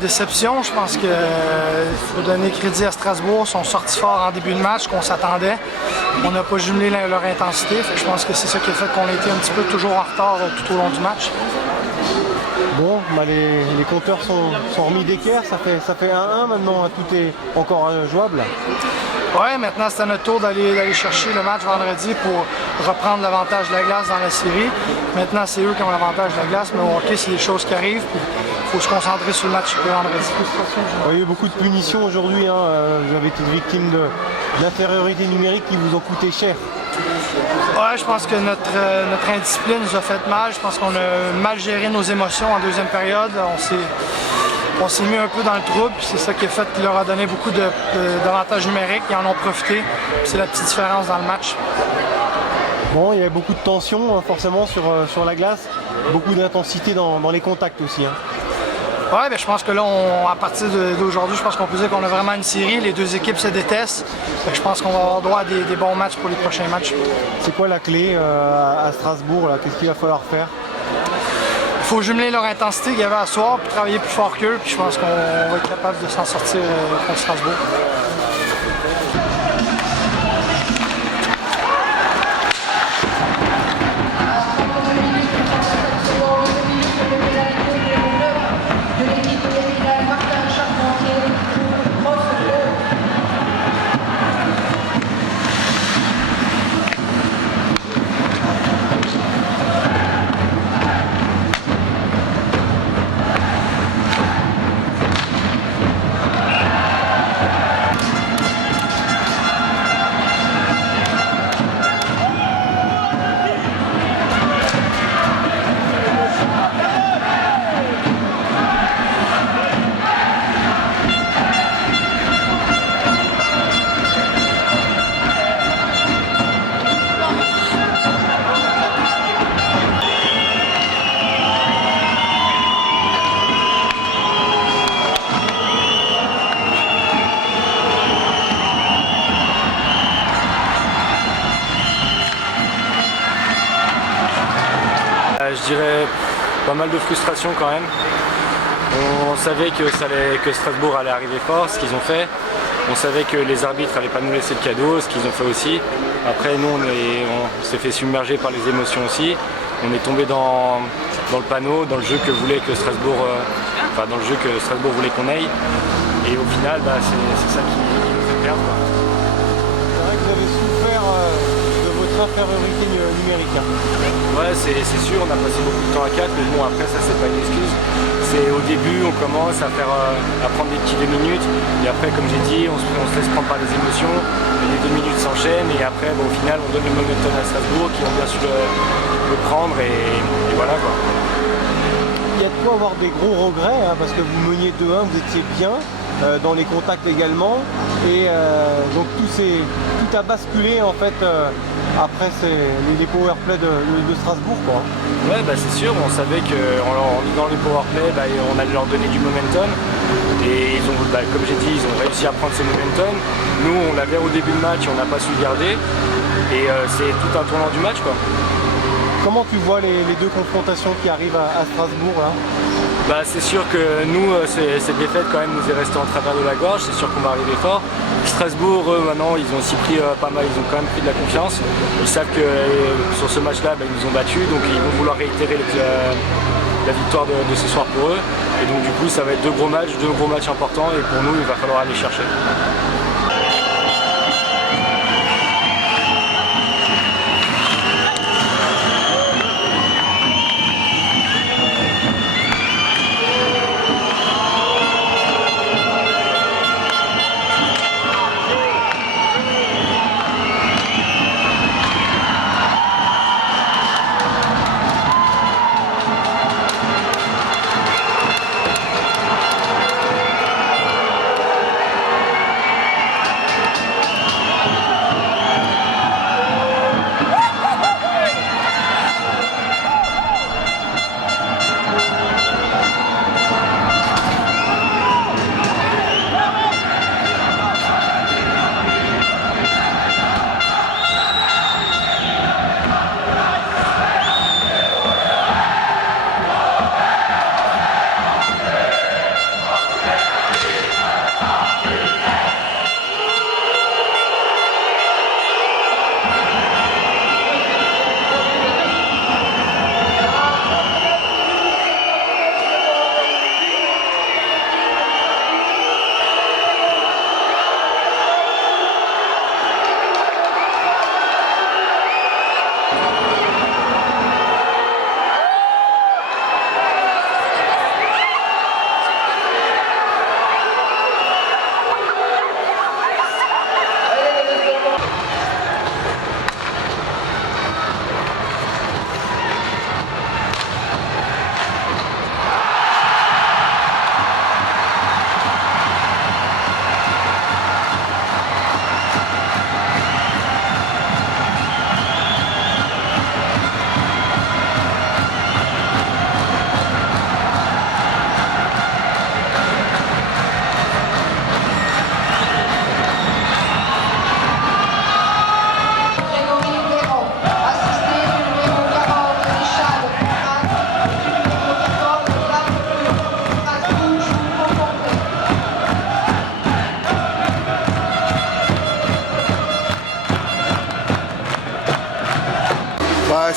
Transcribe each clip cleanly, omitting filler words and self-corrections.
Déception, je pense qu'il faut donner crédit à Strasbourg. Ils sont sortis forts en début de match, qu'on s'attendait. On n'a pas jumelé leur intensité. Je pense que c'est ça qui a fait qu'on a été un petit peu toujours en retard tout au long du match. Bon, les compteurs sont remis d'équerre, ça fait 1-1 maintenant, tout est encore jouable. Oui, maintenant c'est à notre tour d'aller chercher le match vendredi pour reprendre l'avantage de la glace dans la série. Maintenant c'est eux qui ont l'avantage de la glace, mais au hockey c'est des choses qui arrivent. Il faut se concentrer sur le match de vendredi. Il y a eu beaucoup de punitions aujourd'hui, hein. Vous avez été victime d'infériorité numérique qui vous ont coûté cher. Ouais, je pense que notre indiscipline nous a fait mal. Je pense qu'on a mal géré nos émotions en deuxième période. On s'est mis un peu dans le trouble. C'est ça qui a fait qu'il leur a donné beaucoup d'avantages numériques. Ils en ont profité. C'est la petite différence dans le match. Bon, il y a beaucoup de tension, hein, forcément sur la glace. Beaucoup d'intensité dans les contacts aussi. Hein. Ouais, ben, je pense que là, à partir d'aujourd'hui, je pense qu'on peut dire qu'on a vraiment une série. Les deux équipes se détestent. Je pense qu'on va avoir droit à des bons matchs pour les prochains matchs. C'est quoi la clé à Strasbourg? Qu'est-ce qu'il va falloir faire? Il faut jumeler leur intensité qu'il y avait à soir, puis travailler plus fort qu'eux. Puis je pense qu'on va être capable de s'en sortir contre Strasbourg. Je dirais pas mal de frustration quand même. On savait que Strasbourg allait arriver fort, ce qu'ils ont fait. On savait que les arbitres n'allaient pas nous laisser le cadeau, ce qu'ils ont fait aussi. Après nous on s'est fait submerger par les émotions aussi. On est tombé dans le panneau, dans le jeu que Strasbourg voulait qu'on aille. Et au final c'est ça qui nous fait perdre. C'est vrai que vous avez souffert de votre infériorité numérique. Hein. Ouais, c'est sûr, on a passé beaucoup de temps à 4, mais bon après ça c'est pas une excuse. C'est au début on commence à prendre des petits 2 minutes, et après comme j'ai dit, on se laisse prendre par les émotions, les 2 minutes s'enchaînent, et après au final on donne le momentum à Strasbourg qui ont bien su le prendre, et voilà quoi. Il y a de quoi avoir des gros regrets, hein, parce que vous meniez 2-1, vous étiez bien, dans les contacts également, et donc tout a basculé en fait après les powerplays de Strasbourg, quoi. Ouais, c'est sûr, on savait qu'en dans les powerplays, on allait leur donner du momentum, et ils ont, comme j'ai dit, ils ont réussi à prendre ce momentum. Nous on l'avait au début de match et on n'a pas su le garder, et c'est tout un tournant du match quoi. Comment tu vois les deux confrontations qui arrivent à Strasbourg là? C'est sûr que nous, cette défaite quand même nous est restée en travers de la gorge, c'est sûr qu'on va arriver fort. Strasbourg, maintenant, ils ont aussi pris pas mal, ils ont quand même pris de la confiance. Ils savent que sur ce match-là, ils nous ont battus, donc ils vont vouloir réitérer la victoire de ce soir pour eux. Et donc du coup, ça va être deux gros matchs importants, et pour nous, il va falloir aller chercher.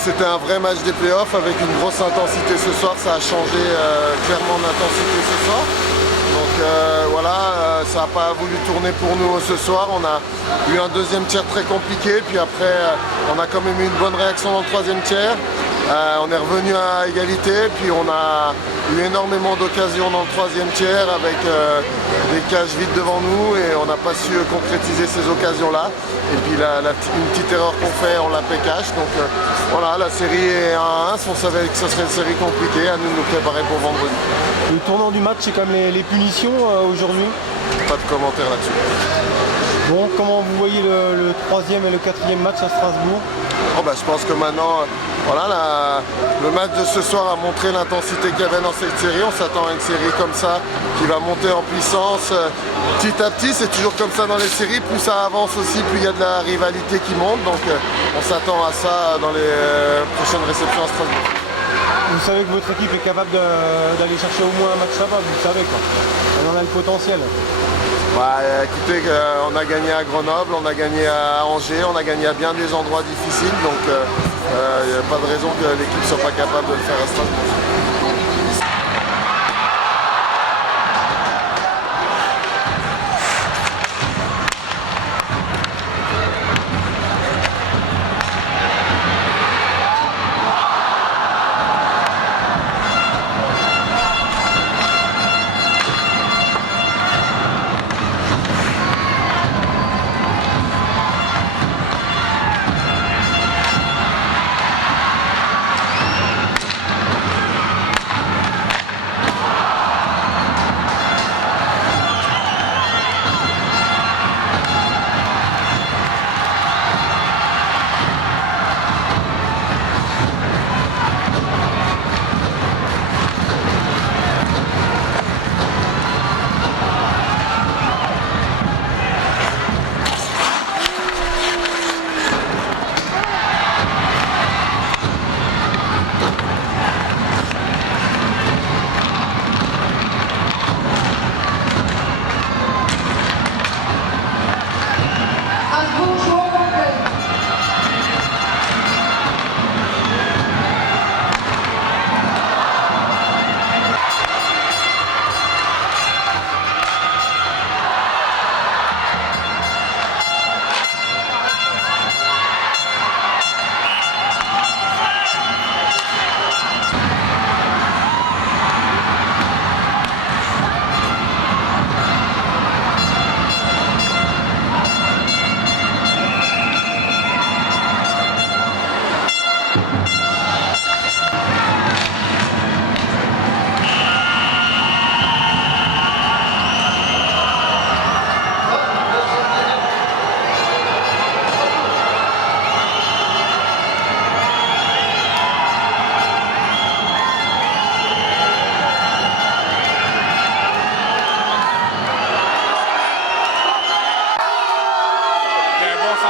c'était un vrai match des playoffs avec une grosse intensité ce soir. Ça a changé clairement d'intensité ce soir. Donc voilà, ça n'a pas voulu tourner pour nous ce soir. On a eu un deuxième tiers très compliqué, puis après on a quand même eu une bonne réaction dans le troisième tiers. On est revenu à égalité, puis on a eu énormément d'occasions dans le troisième tiers avec des cages vides devant nous et on n'a pas su concrétiser ces occasions-là. Et puis une petite erreur qu'on fait, on la paie cash. Donc voilà, la série est 1-1. On savait que ce serait une série compliquée, à nous de nous préparer pour vendredi. Le tournant du match, c'est quand même les punitions aujourd'hui. Pas de commentaire là-dessus. Bon, comment vous voyez le troisième et le quatrième match à Strasbourg? Je pense que maintenant, voilà, le match de ce soir a montré l'intensité qu'il y avait dans cette série. On s'attend à une série comme ça qui va monter en puissance petit à petit. C'est toujours comme ça dans les séries. Plus ça avance aussi, plus il y a de la rivalité qui monte. Donc on s'attend à ça dans les prochaines réceptions à Strasbourg. Vous savez que votre équipe est capable d'aller chercher au moins un match là-bas, vous le savez quoi. Elle en a le potentiel. Écoutez, on a gagné à Grenoble, on a gagné à Angers, on a gagné à bien des endroits difficiles, donc il n'y a pas de raison que l'équipe ne soit pas capable de le faire à Strasbourg.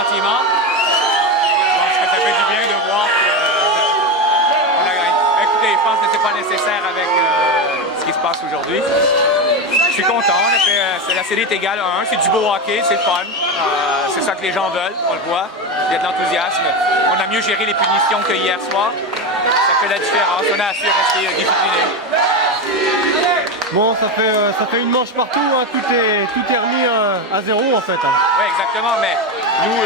sentiment. Je pense que ça fait du bien de voir qu'on a gagné. Écoutez, je pense que c'est pas nécessaire avec ce qui se passe aujourd'hui. Je suis content, la série est égale à 1, c'est du beau hockey, c'est le fun. C'est ça que les gens veulent, on le voit. Il y a de l'enthousiasme. On a mieux géré les punitions que hier soir. Ça fait la différence, on a su rester discipliné. Bon, ça fait une manche partout, hein. Tout est remis à zéro en fait. Oui, exactement, mais nous,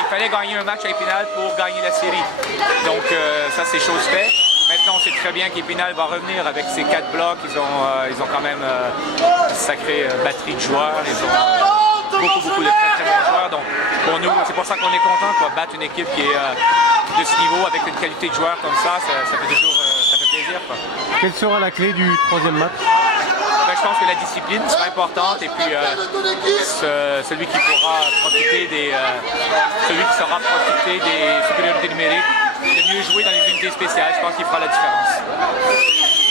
il fallait gagner un match à Épinal pour gagner la série. Donc ça, c'est chose faite. Maintenant, on sait très bien qu'Épinal va revenir avec ses 4 blocs. Ils ont quand même une sacrée batterie de joueurs. Ils ont beaucoup de très bons joueurs. Donc pour nous, c'est pour ça qu'on est content, quoi. Battre une équipe qui est de ce niveau avec une qualité de joueur comme ça fait toujours ça fait plaisir, quoi. Quelle sera la clé du troisième match? Ben, je pense que la discipline sera importante et puis celui qui saura profiter des supériorités numériques, de mieux jouer dans les unités spéciales, je pense qu'il fera la différence.